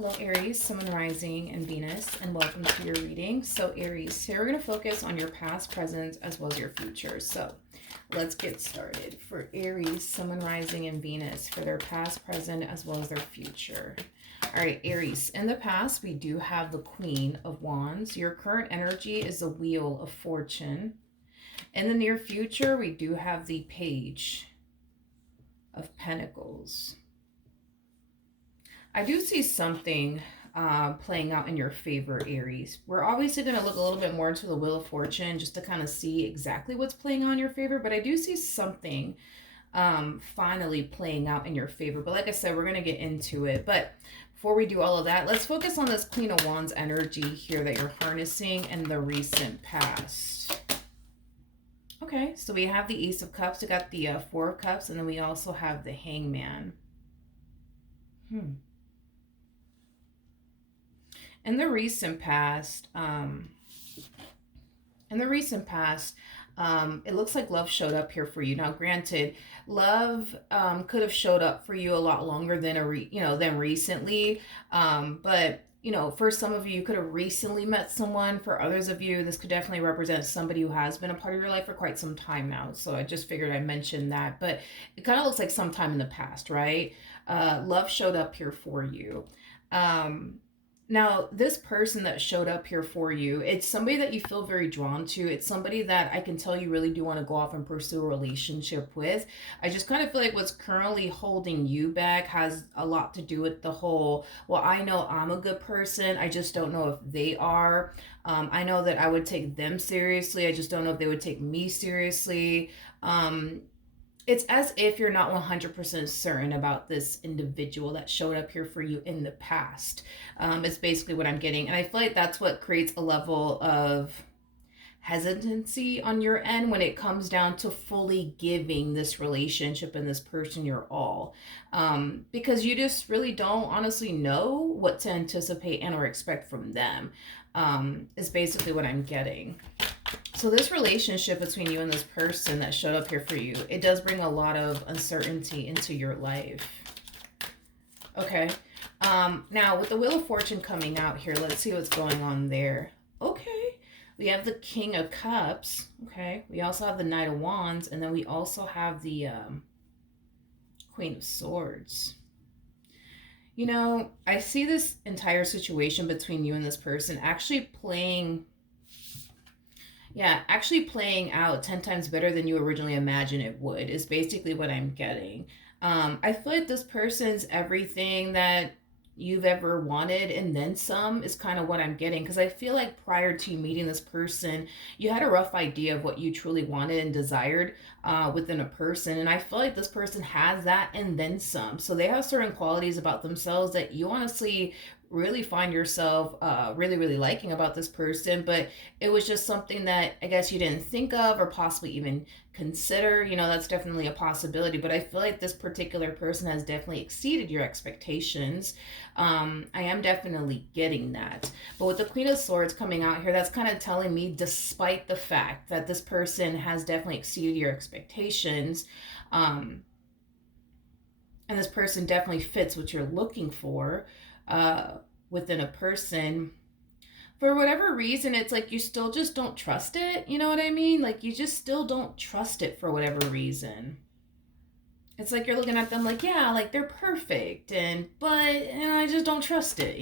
Hello, Aries, Sun, Rising, and Venus, and welcome to your reading. So, Aries, here we're going to focus on your past, present, as well as your future. So, let's get started. For Aries, Sun, Rising, and Venus, for their past, present, as well as their future. All right, Aries, in the past, we do have the Queen of Wands. Your current energy is the Wheel of Fortune. In the near future, we do have the Page of Pentacles. I do see something playing out in your favor, Aries. We're obviously going to look a little bit more into the Wheel of Fortune just to kind of see exactly what's playing out in your favor. But I do see something finally playing out in your favor. But like I said, we're going to get into it. But before we do all of that, let's focus on this Queen of Wands energy here that you're harnessing in the recent past. Okay, so we have the Ace of Cups. We got the Four of Cups. And then we also have the Hangman. In the recent past, it looks like love showed up here for you. Now, granted, love could have showed up for you a lot longer than than recently. But for some of you, you could have recently met someone. For others of you, this could definitely represent somebody who has been a part of your life for quite some time now. So I just figured I'd mention that. But it kind of looks like sometime in the past, right? Love showed up here for you. Now, this person that showed up here for you, it's somebody that you feel very drawn to. It's somebody that I can tell you really do want to go off and pursue a relationship with. I just kind of feel like what's currently holding you back has a lot to do with the whole, well, I know I'm a good person. I just don't know if they are. I know that I would take them seriously. I just don't know if they would take me seriously. It's as if you're not 100% certain about this individual that showed up here for you in the past. It's basically what I'm getting. And I feel like that's what creates a level of hesitancy on your end when it comes down to fully giving this relationship and this person your all. Because you just really don't honestly know what to anticipate and or expect from them, is basically what I'm getting. So this relationship between you and this person that showed up here for you, it does bring a lot of uncertainty into your life. Okay. Now with the Wheel of Fortune coming out here, let's see what's going on there. Okay. We have the King of Cups. Okay. We also have the Knight of Wands. And then we also have the Queen of Swords. I see this entire situation between you and this person actually playing out 10 times better than you originally imagined it would, is basically what I'm getting. I feel like this person's everything that you've ever wanted and then some is kind of what I'm getting, because I feel like prior to meeting this person, you had a rough idea of what you truly wanted and desired within a person, and I feel like this person has that and then some. So they have certain qualities about themselves that you honestly really find yourself really liking about this person, but it was just something that I guess you didn't think of or possibly even consider. That's definitely a possibility, but I feel like this particular person has definitely exceeded your expectations. I am definitely getting that. But with the Queen of Swords coming out here, that's kind of telling me, despite the fact that this person has definitely exceeded your expectations, and this person definitely fits what you're looking for within a person, for whatever reason, it's like you still just don't trust it. You know what I mean? Like you just still don't trust it for whatever reason. It's like you're looking at them like, yeah, like they're perfect, but I just don't trust it.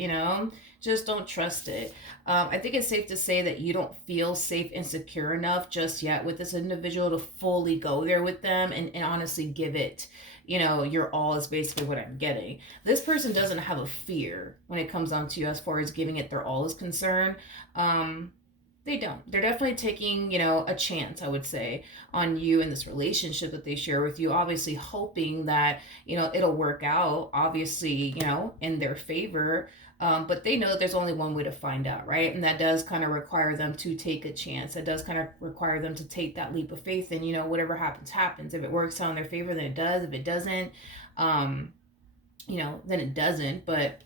Just don't trust it. I think it's safe to say that you don't feel safe and secure enough just yet with this individual to fully go there with them and honestly give it, your all, is basically what I'm getting. This person doesn't have a fear when it comes down to you as far as giving it their all is concerned. They don't. They're definitely taking, a chance, I would say, on you and this relationship that they share with you, obviously hoping that, it'll work out, obviously, in their favor. But they know that there's only one way to find out, right? And that does kind of require them to take a chance. It does kind of require them to take that leap of faith, and, whatever happens, happens. If it works out in their favor, then it does. If it doesn't, then it doesn't. But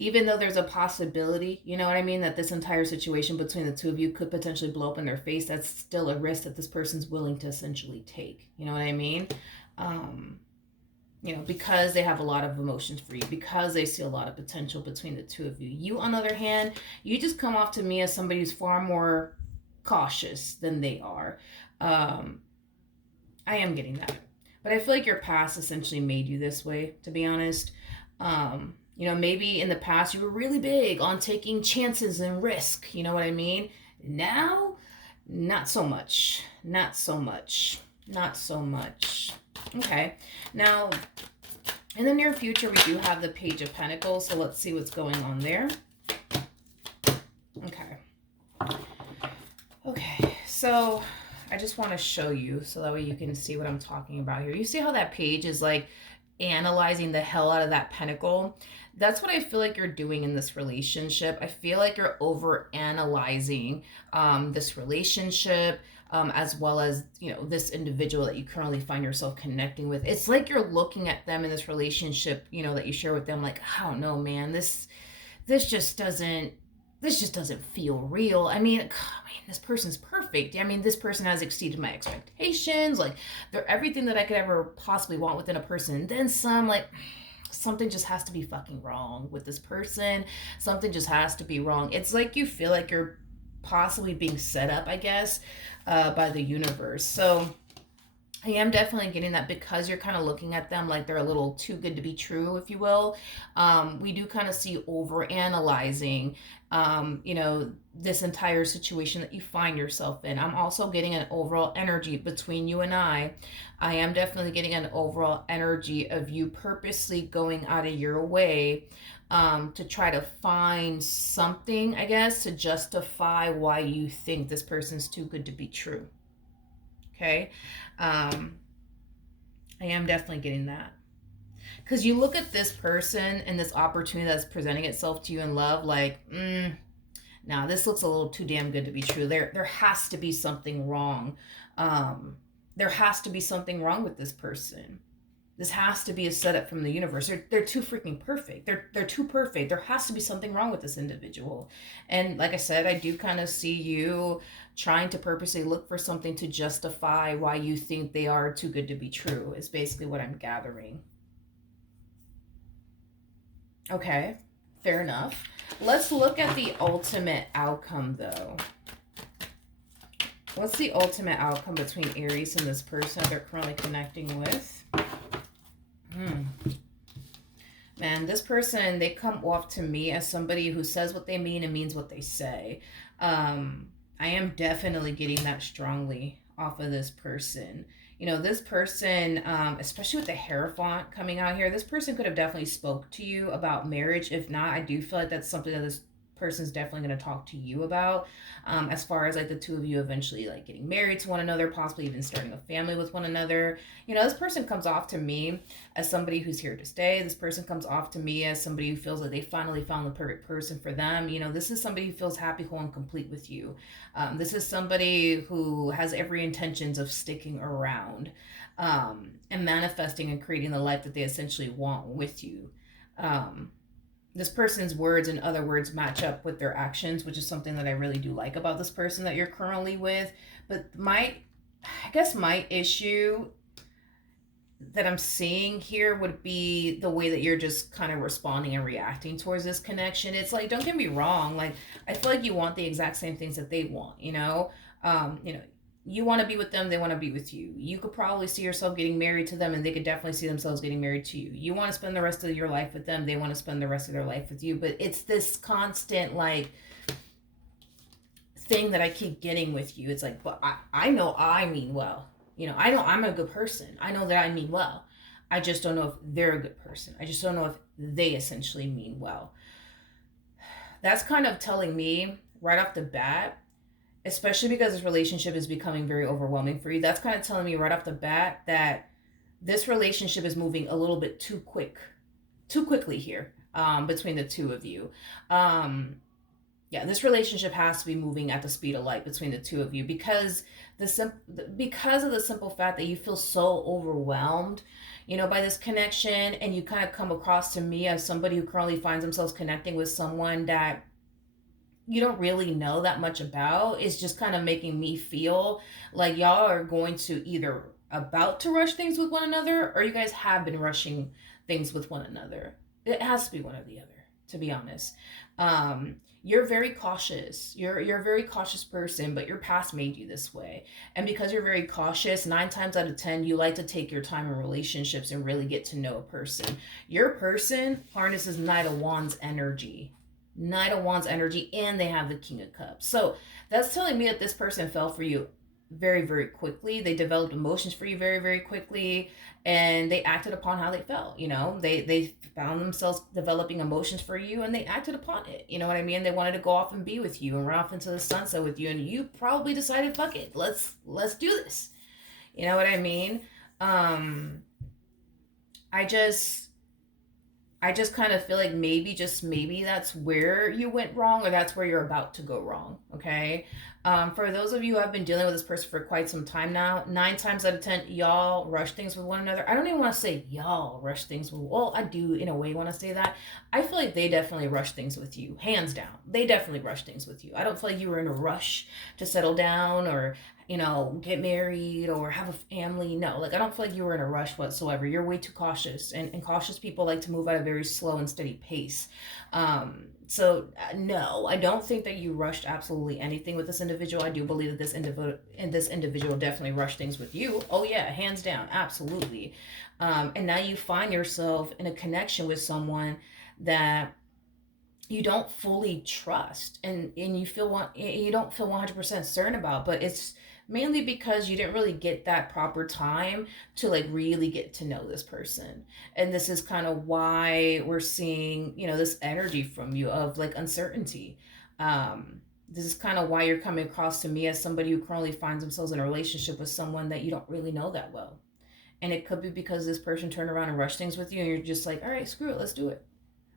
even though there's a possibility, you know what I mean, that this entire situation between the two of you could potentially blow up in their face, that's still a risk that this person's willing to essentially take. You know what I mean? because they have a lot of emotions for you, because they see a lot of potential between the two of you. You, on the other hand, you just come off to me as somebody who's far more cautious than they are. Um, I am getting that. But I feel like your past essentially made you this way, to be honest. Maybe in the past you were really big on taking chances and risk. You know what I mean? Now, not so much. Not so much. Not so much. Okay. Now, in the near future, we do have the Page of Pentacles. So let's see what's going on there. Okay. Okay. So I just want to show you so that way you can see what I'm talking about here. You see how that page is like analyzing the hell out of that pentacle? That's what I feel like you're doing in this relationship. I feel like you're over analyzing this relationship, as well as this individual that you currently find yourself connecting with. It's like you're looking at them in this relationship, that you share with them, like, I don't know, man, this just doesn't feel real. I mean, this person's perfect. I mean, this person has exceeded my expectations. Like, they're everything that I could ever possibly want within a person. And then some, like, something just has to be fucking wrong with this person. Something just has to be wrong. It's like you feel like you're possibly being set up, I guess, by the universe. So I am definitely getting that because you're kind of looking at them like they're a little too good to be true, if you will. We do kind of see over analyzing, this entire situation that you find yourself in. I'm also getting an overall energy between you and I. I am definitely getting an overall energy of you purposely going out of your way to try to find something, I guess, to justify why you think this person's too good to be true. Okay. I am definitely getting that. Because you look at this person and this opportunity that's presenting itself to you in love, like, now this looks a little too damn good to be true. There has to be something wrong. There has to be something wrong with this person. This has to be a setup from the universe. They're too freaking perfect. They're too perfect. There has to be something wrong with this individual. And like I said, I do kind of see you trying to purposely look for something to justify why you think they are too good to be true, is basically what I'm gathering. Okay, fair enough. Let's look at the ultimate outcome, though. What's the ultimate outcome between Aries and this person they're currently connecting with? Man, this person, they come off to me as somebody who says what they mean and means what they say. I am definitely getting that strongly off of this person. This person, especially with the Hierophant coming out here, this person could have definitely spoke to you about marriage. If not, I do feel like that's something that this person's definitely going to talk to you about, as far as like the two of you eventually like getting married to one another, possibly even starting a family with one another. This person comes off to me as somebody who's here to stay. This person comes off to me as somebody who feels like they finally found the perfect person for them. This is somebody who feels happy, whole, and complete with you. This is somebody who has every intentions of sticking around, and manifesting and creating the life that they essentially want with you. This person's words and other words match up with their actions, which is something that I really do like about this person that you're currently with. But I guess my issue that I'm seeing here would be the way that you're just kind of responding and reacting towards this connection. It's like, don't get me wrong, like, I feel like you want the exact same things that they want, you want to be with them, they want to be with you. You could probably see yourself getting married to them, and they could definitely see themselves getting married to you. You want to spend the rest of your life with them, they want to spend the rest of their life with you. But it's this constant, like, thing that I keep getting with you. It's like, but I know I mean well. I know I'm a good person. I know that I mean well. I just don't know if they're a good person. I just don't know if they essentially mean well. That's kind of telling me right off the bat, especially because this relationship is becoming very overwhelming for you. That's kind of telling me right off the bat that this relationship is moving a little bit too quickly here, between the two of you. Yeah, this relationship has to be moving at the speed of light between the two of you, because because of the simple fact that you feel so overwhelmed, by this connection, and you kind of come across to me as somebody who currently finds themselves connecting with someone that you don't really know that much about. Is just kind of making me feel like y'all are going to either about to rush things with one another, or you guys have been rushing things with one another. It has to be one or the other, to be honest. You're very cautious. You're a very cautious person, but your past made you this way. And because you're very cautious, 9 times out of 10, you like to take your time in relationships and really get to know a person. Your person harnesses Knight of Wands energy. Knight of Wands energy, and they have the King of Cups. So that's telling me that this person fell for you very, very quickly. They developed emotions for you very, very quickly, and they acted upon how they felt. They found themselves developing emotions for you, and they acted upon it. You know what I mean? They wanted to go off and be with you and run off into the sunset with you, and you probably decided, fuck it, let's do this. You know what I mean? Um, I just I just kind of feel like maybe, just maybe, that's where you went wrong, or that's where you're about to go wrong. Okay. For those of you who have been dealing with this person for quite some time now, 9 times out of 10, y'all rush things with one another. I don't even want to say y'all rush things with, well, I do in a way want to say that. I feel like they definitely rush things with you, hands down. They definitely rush things with you. I don't feel like you were in a rush to settle down or get married or have a family. No, like, I don't feel like you were in a rush whatsoever. You're way too cautious, and cautious people like to move at a very slow and steady pace. No, I don't think that you rushed absolutely anything with this individual. I do believe that this individual definitely rushed things with you. Oh yeah, hands down, absolutely. And now you find yourself in a connection with someone that you don't fully trust, and you don't feel 100% certain about, but it's mainly because you didn't really get that proper time to like really get to know this person. And this is kind of why we're seeing this energy from you of like uncertainty. This is kind of why you're coming across to me as somebody who currently finds themselves in a relationship with someone that you don't really know that well. And it could be because this person turned around and rushed things with you, and you're just like, all right, screw it, let's do it,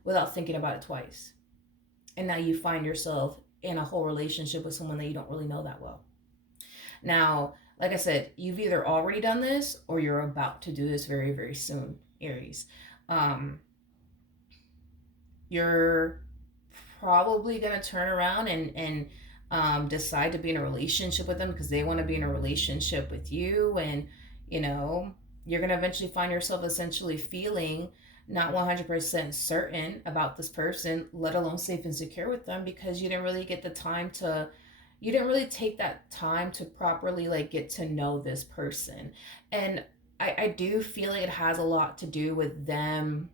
without thinking about it twice. And now you find yourself in a whole relationship with someone that you don't really know that well. Now, like I said, you've either already done this or you're about to do this very, very soon, Aries. Um, you're probably going to turn around and decide to be in a relationship with them because they want to be in a relationship with you. And, you know, you're going to eventually find yourself essentially feeling not 100% certain about this person, let alone safe and secure with them, because you didn't really take that time to properly like get to know this person. And I do feel like it has a lot to do with them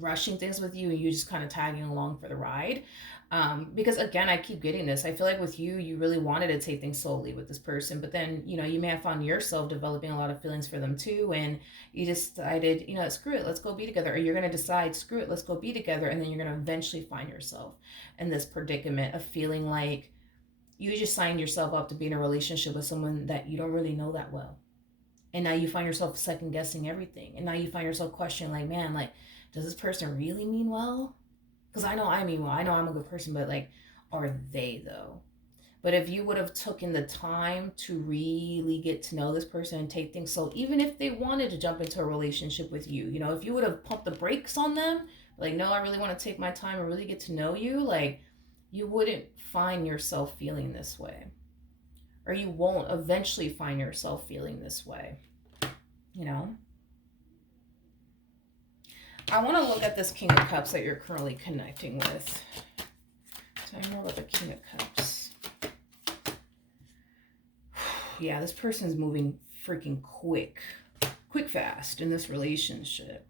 rushing things with you and you just kind of tagging along for the ride. Because again, I keep getting this. I feel like with you, you really wanted to take things slowly with this person, but then, you may have found yourself developing a lot of feelings for them too. And you decided, screw it, let's go be together. Or you're going to decide, screw it, let's go be together. And then you're going to eventually find yourself in this predicament of feeling like you just signed yourself up to be in a relationship with someone that you don't really know that well. And now you find yourself second guessing everything. And now you find yourself questioning, like, man, like, does this person really mean well? Because I know I mean well. I know I'm a good person, but like, are they though? But if you would have taken the time to really get to know this person and take things slow, even if they wanted to jump into a relationship with you, if you would have pumped the brakes on them, like, no, I really want to take my time and really get to know you, like, you wouldn't find yourself feeling this way. Or you won't eventually find yourself feeling this way, you know? I want to look at this King of Cups that you're currently connecting with. Tell me more about the King of Cups. Yeah, this person's moving freaking quick, fast in this relationship.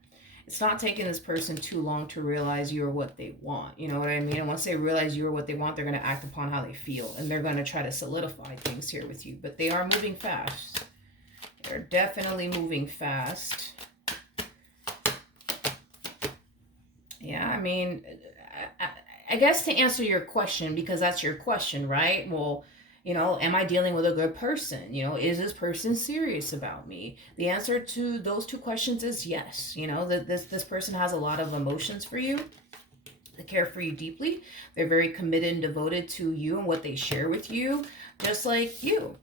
It's not taking this person too long to realize you're what they want. You know what I mean? And once they realize you're what they want, they're going to act upon how they feel. And they're going to try to solidify things here with you. But they are moving fast. They're definitely moving fast. Yeah, I mean, I guess to answer your question, because that's your question, right? Well, am I dealing with a good person? Is this person serious about me? The answer to those two questions is yes. That this person has a lot of emotions for you. They care for you deeply. They're very committed and devoted to you and what they share with you, just like you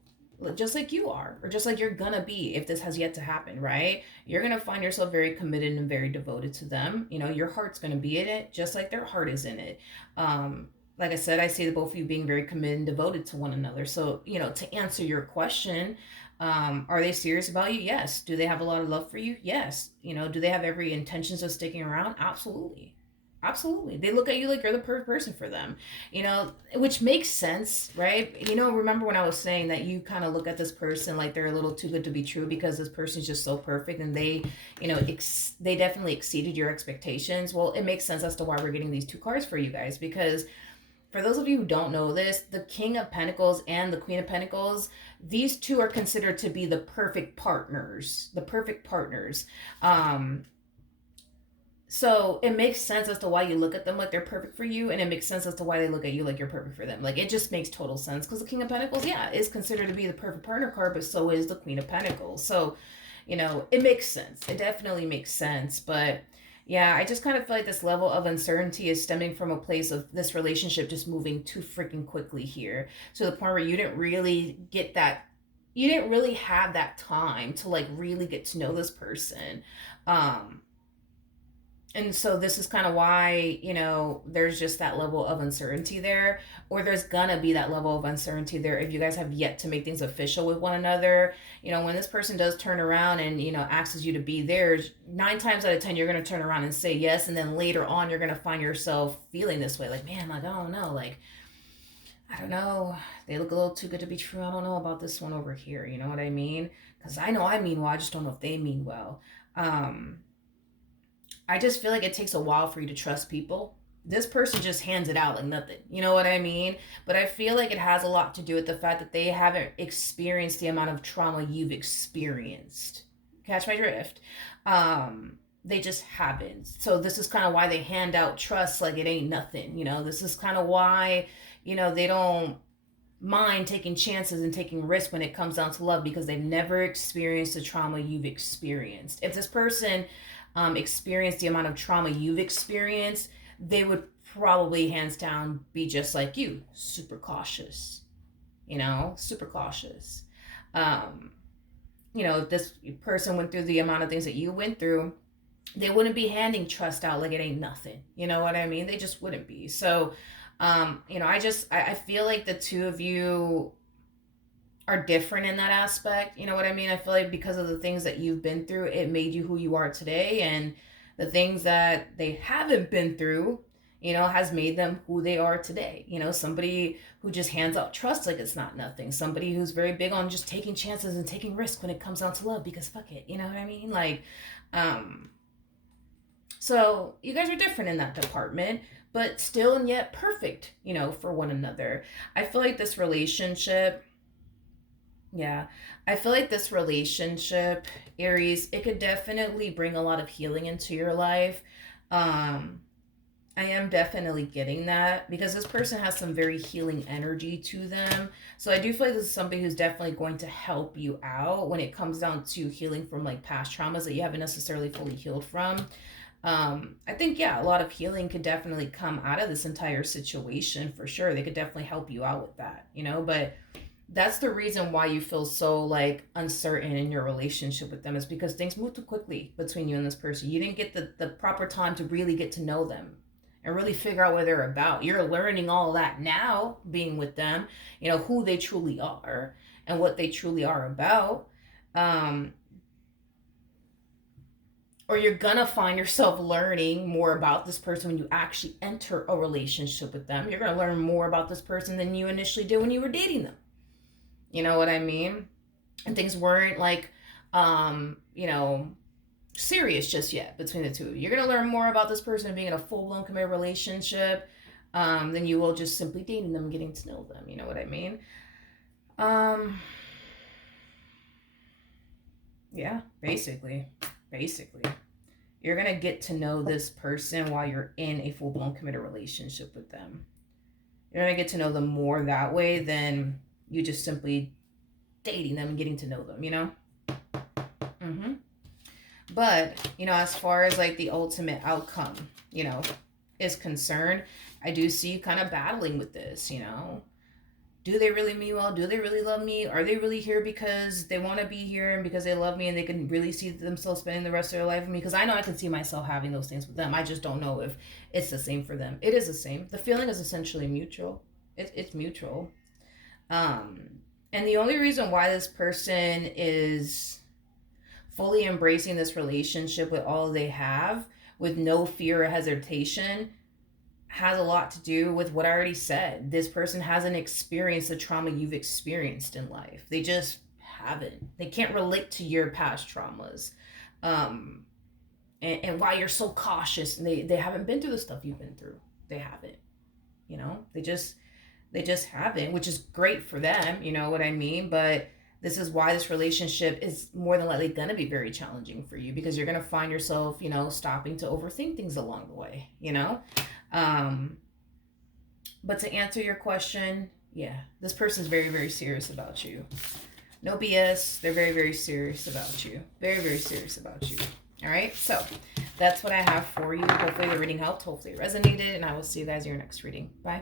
are, or just like you're gonna be if this has yet to happen, right? You're gonna find yourself very committed and very devoted to them. Your heart's gonna be in it, just like their heart is in it. Like I said, I see the both of you being very committed and devoted to one another. So, to answer your question, Are they serious about you? Yes. Do they have a lot of love for you? Yes. Do they have every intentions of sticking around? Absolutely. Absolutely. They look at you like you're the perfect person for them, which makes sense, right? Remember when I was saying that you kind of look at this person like they're a little too good to be true because this person's just so perfect and they definitely exceeded your expectations. Well, it makes sense as to why we're getting these two cards for you guys because for those of you who don't know this, the King of Pentacles and the Queen of Pentacles, these two are considered to be the perfect partners. The perfect partners. So it makes sense as to why you look at them like they're perfect for you, and it makes sense as to why they look at you like you're perfect for them. Like it just makes total sense because the King of Pentacles, yeah, is considered to be the perfect partner card, but so is the Queen of Pentacles. So, it makes sense. It definitely makes sense. But yeah, I just kind of feel like this level of uncertainty is stemming from a place of this relationship just moving too freaking quickly here to the point where you didn't really get that. You didn't really have that time to like really get to know this person. Um, and so this is kind of why there's just that level of uncertainty there, or there's gonna be that level of uncertainty there if you guys have yet to make things official with one another. When this person does turn around and asks you to be theirs, 9 times out of 10 you're gonna turn around and say yes, and then later on you're gonna find yourself feeling this way, like, man, like, I don't know, like, I don't know, they look a little too good to be true. I don't know about this one over here, you know what I mean? Because I know I mean well, I just don't know if they mean well. um I just feel like it takes a while for you to trust people. This person just hands it out like nothing. You know what I mean? But I feel like it has a lot to do with the fact that they haven't experienced the amount of trauma you've experienced. Catch my drift? They just haven't. So this is kind of why they hand out trust like it ain't nothing. This is kind of why, they don't mind taking chances and taking risks when it comes down to love because they've never experienced the trauma you've experienced. If this person experienced the amount of trauma you've experienced, they would probably hands down be just like you, super cautious, super cautious. Um, if this person went through the amount of things that you went through, they wouldn't be handing trust out like it ain't nothing. You know what I mean? They just wouldn't be. So, I feel like the two of you are different in that aspect. You know what I mean? I feel like because of the things that you've been through, it made you who you are today. And the things that they haven't been through, has made them who they are today. Somebody who just hands out trust like it's not nothing. Somebody who's very big on just taking chances and taking risks when it comes down to love because fuck it. You know what I mean? Like, so you guys are different in that department, but still and yet perfect, for one another. I feel like this relationship, yeah, I feel like this relationship, Aries, it could definitely bring a lot of healing into your life. Um, I am definitely getting that because this person has some very healing energy to them. So I do feel like this is somebody who's definitely going to help you out when it comes down to healing from like past traumas that you haven't necessarily fully healed from. I think, yeah, a lot of healing could definitely come out of this entire situation for sure. They could definitely help you out with that, but that's the reason why you feel so like uncertain in your relationship with them is because things move too quickly between you and this person. You didn't get the proper time to really get to know them and really figure out what they're about. You're learning all that now being with them, who they truly are and what they truly are about. Um, or you're gonna find yourself learning more about this person when you actually enter a relationship with them. You're gonna learn more about this person than you initially did when you were dating them. You know what I mean? And things weren't like, you know, serious just yet between the two of you. You're gonna learn more about this person being in a full blown committed relationship than you will just simply dating them, getting to know them. You know what I mean? Um, yeah, basically, you're gonna get to know this person while you're in a full blown committed relationship with them. You're gonna get to know them more that way than you just simply dating them and getting to know them. Mm-hmm. But as far as like the ultimate outcome, is concerned, I do see you kind of battling with this. Do they really mean well? Do they really love me? Are they really here because they want to be here and because they love me and they can really see themselves spending the rest of their life with me? Because I know I can see myself having those things with them. I just don't know if it's the same for them. It is the same. The feeling is essentially mutual. It's mutual. Um, And the only reason why this person is fully embracing this relationship with all they have, with no fear or hesitation, has a lot to do with what I already said. This person hasn't experienced the trauma you've experienced in life. They just haven't. They can't relate to your past traumas. Um, and why you're so cautious, and they haven't been through the stuff you've been through. They haven't. You know, they just haven't, which is great for them, you know what I mean? But this is why this relationship is more than likely going to be very challenging for you, because you're going to find yourself, stopping to overthink things along the way. Um, but to answer your question, yeah, this person's very, very serious about you. No BS. They're very, very serious about you. Very, very serious about you. All right. So that's what I have for you. Hopefully the reading helped. Hopefully it resonated. And I will see you guys in your next reading. Bye.